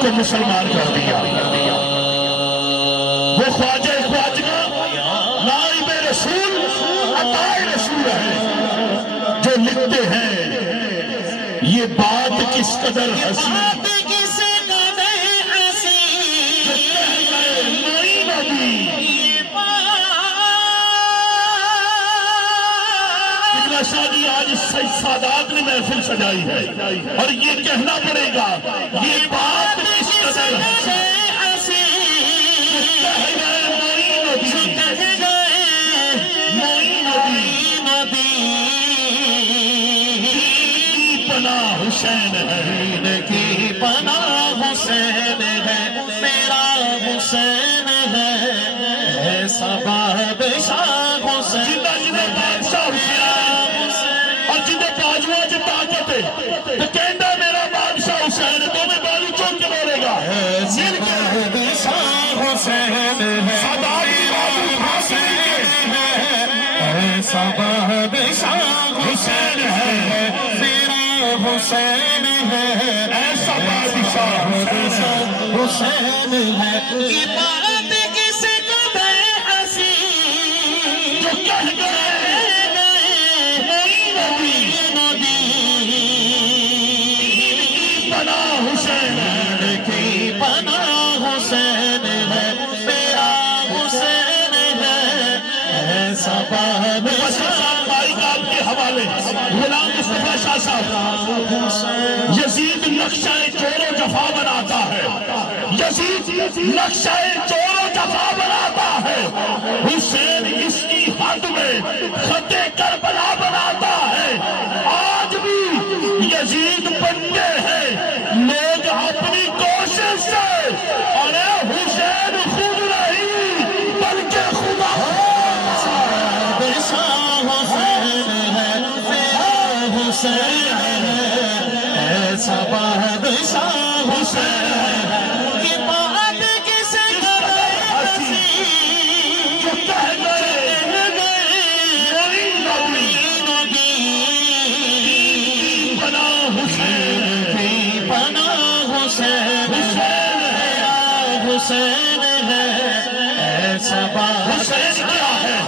کو مسلمان کر دیا۔ وہ خواجہ خواجہ نائب رسول عطا رسول ہے جو لکھتے ہیں یہ بات کس قدر حسین شادی آج سید سادات نے محفل سجائی ہے اور یہ کہنا پڑے گا یہ بات کس قدر پناہ حسین ہے کی پناہ حسین ہے میرا حسین ہے ایسا بادشاہ حسین تو کہندہ میرا بادشاہ حسین تو میں بازو چون کے بولے گا بادشاہ حسین ہے صدائی بازو حسین ہے ایسا بادشاہ حسین ہے میرا حسین ہے ایسا بادشاہ حسین ہے یہ بات کسی کو بے حسین جو کہہ گئے غلام مصطفیٰ شاہ صاحب یزید نقشہ چور و جفا بناتا ہے یزید نقشہ چور و جفا بناتا ہے حسین اس کی حد میں خط کربلا بناتا ہے آج بھی یزید بنتے ہیں لوگ اپنی کوشش سے اور حسین خود نہیں بلکہ خدا حسین ایسا بادشاہ حسین یہ بات کسے حسین جو کہہ گئے نبی پناہ حسین پناہ حسین حسین ہے ایسا حسین کیا ہے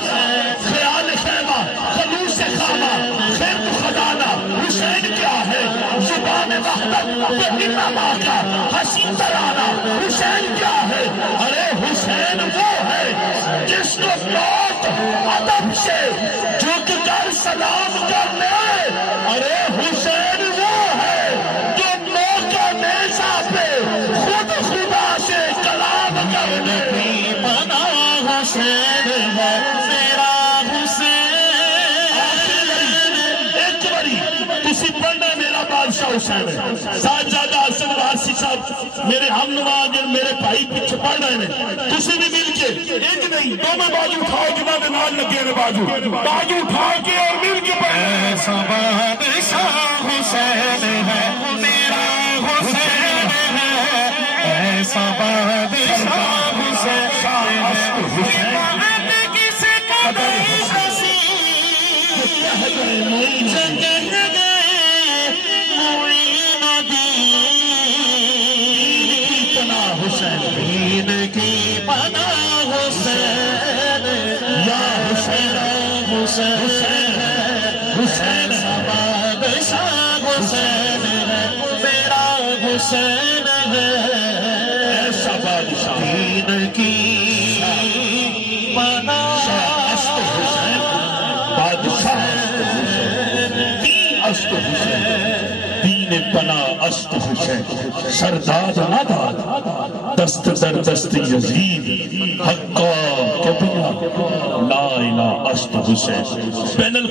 خیال خیمہ خلوص خامہ خیر خدانہ حسین کیا ہے زبان وحدت امام کا حسین ترانہ حسین کیا ہے ارے حسین وہ ہے جس کو موت ادب سے جھک کر سلام کرنے ارے حسین وہ ہے جو موقع نیزہ پہ خود خدا سے کلام کرنے پناہ حسین ہے میرا بادشاہ حسین ہے صاحبزادہ حسن وارسی صاحب میرے ہم نواز میرے بھائی پیچھے پڑھ رہے ہیں تسی بھی مل کے ایک نہیں دو میں بازو اٹھاؤ جنہاں دے نال لگے نے بازو اٹھا کے اور مل کے پڑھ ایسا بادشاہ حسین ہے میرا حسین ہے ایسا بادشاہ حسین ہے کسے قدر حسین دین کی پناہ حسین یا حسین حسین حسین بادشاہ حسین ہے میرا حسین ہے ایسا بادشاہ دین کی پناہ حسین بادشاہ است حسین دین پناہ است حسین سرداد نہ داد دست در دست یزید حقا کے بنا لا الہ است حسین